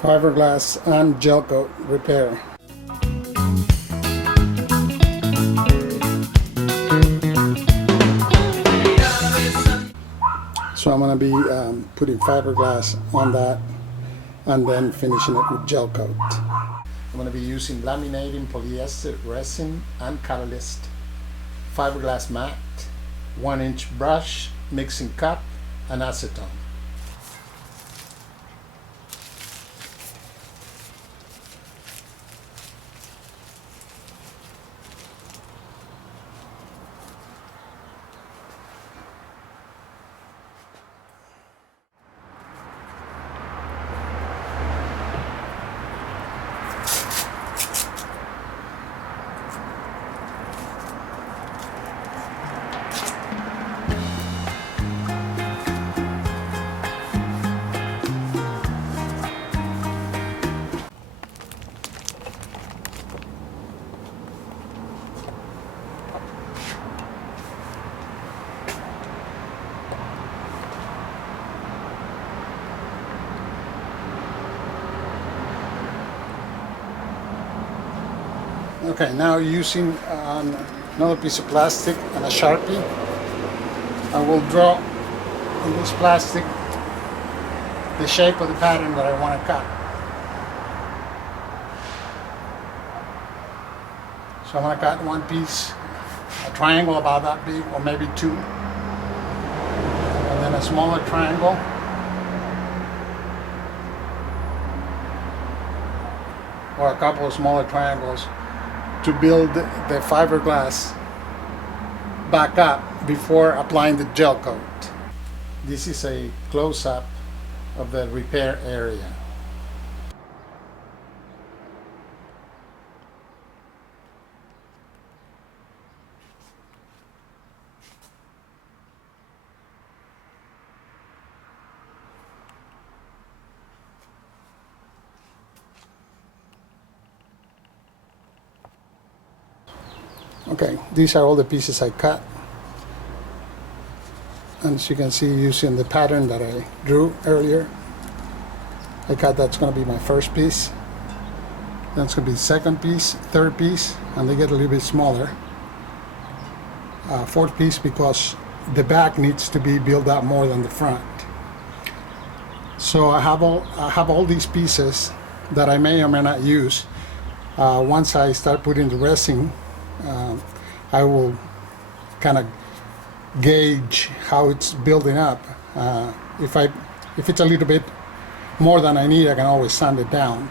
Fiberglass and Gelcoat repair. So I'm going to be putting fiberglass on that and then finishing it with Gelcoat. I'm going to be using laminating polyester resin and catalyst, fiberglass mat, 1-inch brush, mixing cup, and acetone. Okay, now using another piece of plastic and a Sharpie, I will draw on this plastic the shape of the pattern that I want to cut. So I'm going to cut one piece, a triangle about that big, or maybe two, and then a smaller triangle, or a couple of smaller triangles, to build the fiberglass back up before applying the gel coat. This is a close-up of the repair area. Okay, these are all the pieces I cut. And as you can see, using the pattern that I drew earlier, I cut that's going to be my first piece. That's going to be the second piece, third piece, and they get a little bit smaller. Fourth piece, because the back needs to be built up more than the front. So I have all these pieces that I may or may not use. Once I start putting the resin, I will kind of gauge how it's building up. If it's a little bit more than I need, I can always sand it down.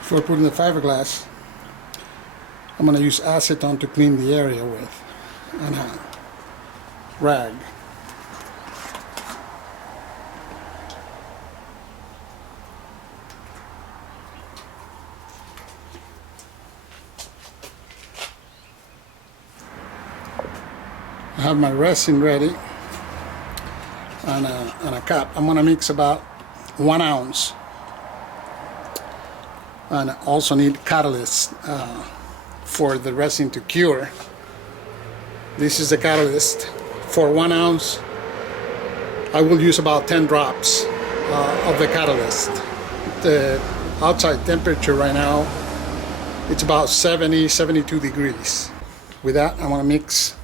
For putting the fiberglass, I'm going to use acetone to clean the area with, and a rag. I have my resin ready and a cup. I'm going to mix about 1 ounce, and I also need catalyst for the resin to cure. This is the catalyst. For 1 ounce I will use about 10 drops of the catalyst. The outside temperature right now, it's about 72 degrees. With that, I'm going to mix.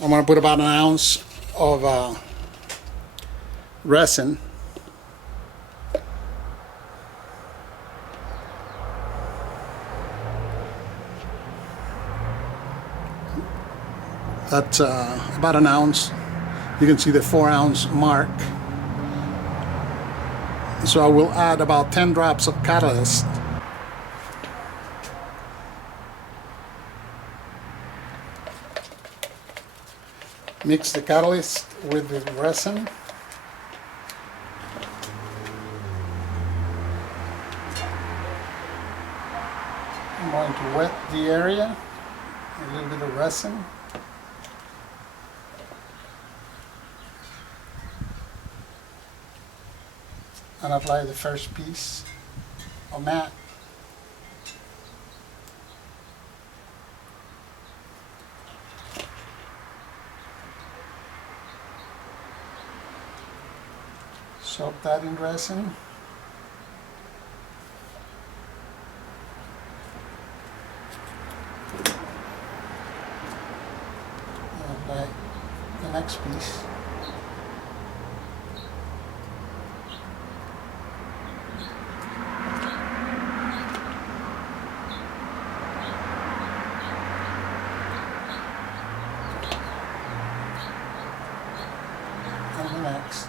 I'm going to put about 1 ounce of resin. That's about 1 ounce. You can see the 4 ounce mark. So I will add about 10 drops of catalyst. Mix the catalyst with the resin. I'm going to wet the area, a little bit of resin. And apply the first piece of mat. Soak that in resin. And apply the next piece. And the next.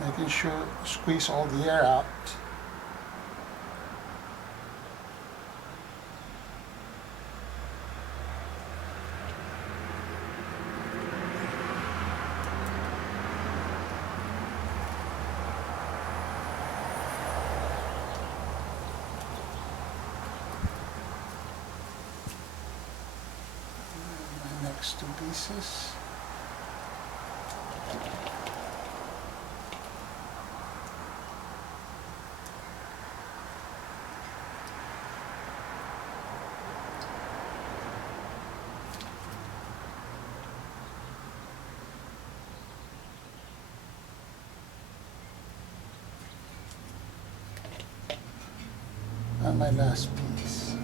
Making sure squeeze all the air out. My next two pieces. And my last piece.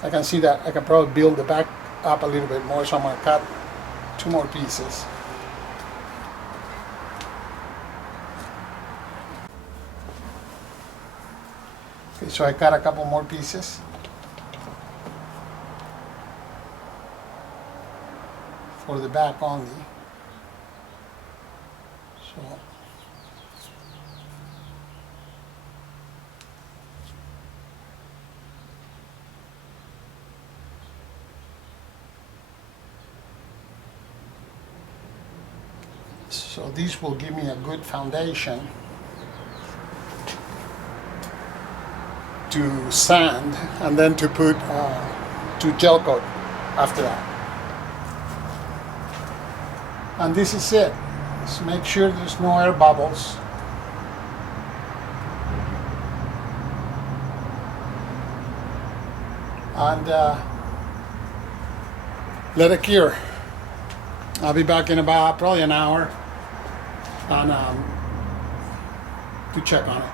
I can see that I can probably build the back up a little bit more, so I'm going to cut 2 more pieces. Okay, so I cut a couple more pieces. For the back only. So these will give me a good foundation to sand and then to put to gel coat after that. And this is it. Just make sure there's no air bubbles. And let it cure. I'll be back in about probably an hour and to check on it.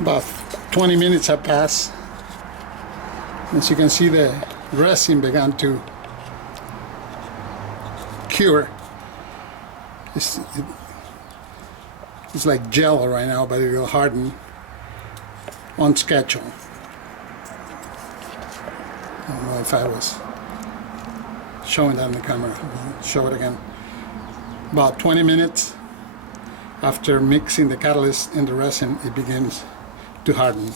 About 20 minutes have passed. As you can see, the resin began to cure. It's like gel right now, but it will harden on schedule. I don't know if I was showing that on the camera. I'll show it again. About 20 minutes after mixing the catalyst in the resin, it begins to harden.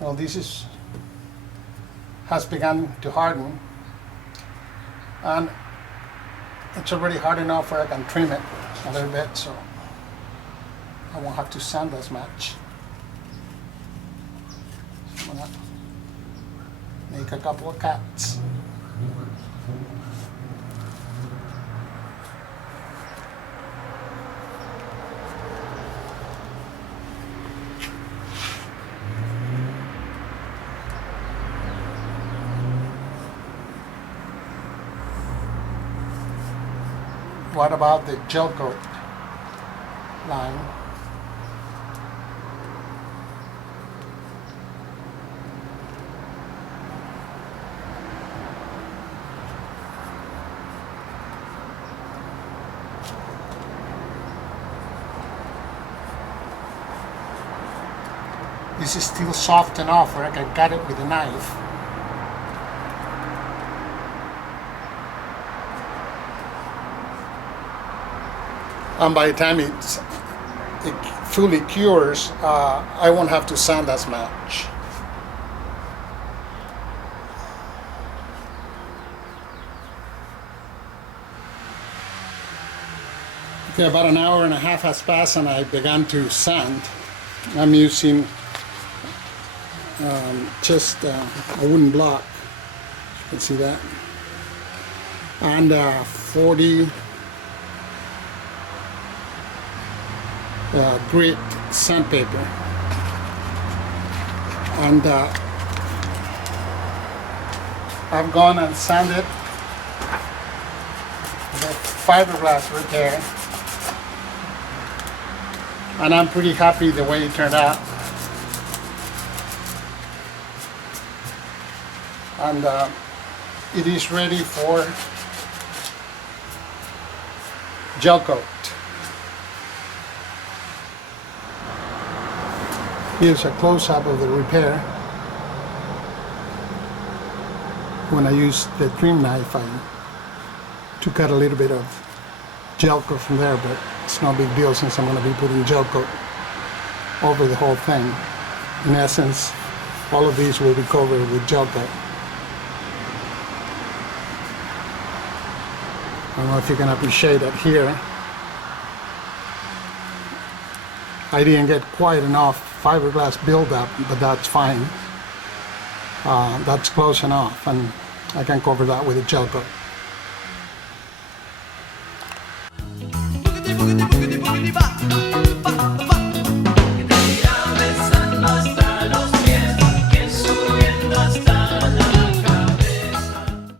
Well, this has begun to harden, and it's already hard enough where I can trim it a little bit, so I won't have to sand as much. So I'm gonna make a couple of cuts. What about the gel coat line? This is still soft enough where I can cut it with a knife. And by the time it fully cures, I won't have to sand as much. Okay, about an hour and a half has passed and I began to sand. I'm using just a wooden block. You can see that. And 40 grit sandpaper. And I've gone and sanded the fiberglass repair. And I'm pretty happy the way it turned out. And it is ready for gel coat. Here's a close-up of the repair. When I used the trim knife, I took out a little bit of gel coat from there, but it's no big deal since I'm going to be putting gel coat over the whole thing. In essence, all of these will be covered with gel coat. I don't know if you can appreciate it here. I didn't get quite enough fiberglass buildup, but that's fine. That's close enough, and I can cover that with a gel coat. Boogity, boogity, boogity, boogity, bop.